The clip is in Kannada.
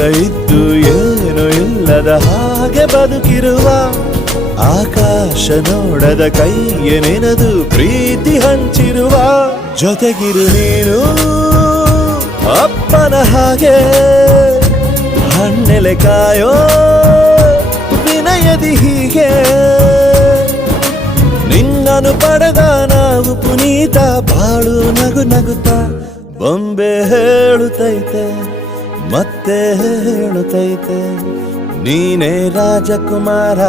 ಎಲ್ಲ ಇದ್ದು ಏನು ಇಲ್ಲದ ಹಾಗೆ ಬದುಕಿರುವ ಆಕಾಶ ನೋಡದ ಕೈಯೇ ನೆನೆದು ಪ್ರೀತಿ ಹಂಚಿರುವ ಜೊತೆಗಿರು ನೀನು ಅಪ್ಪನ ಹಾಗೆ ಹಣ್ಣೆಲೆ ಕಾಯೋ ವಿನಯದಿ ಹೀಗೆ ನಿನ್ನನು ಪಡೆದ ನಾವು ಪುನೀತ ಬಾಳು ನಗು ನಗುತ್ತಾ ಬೊಂಬೆ ಹೇಳುತ್ತೈತೆ ಮತ್ತೆ ಹೇಳುತ್ತೈತೆ ನೀನೇ ರಾಜಕುಮಾರ.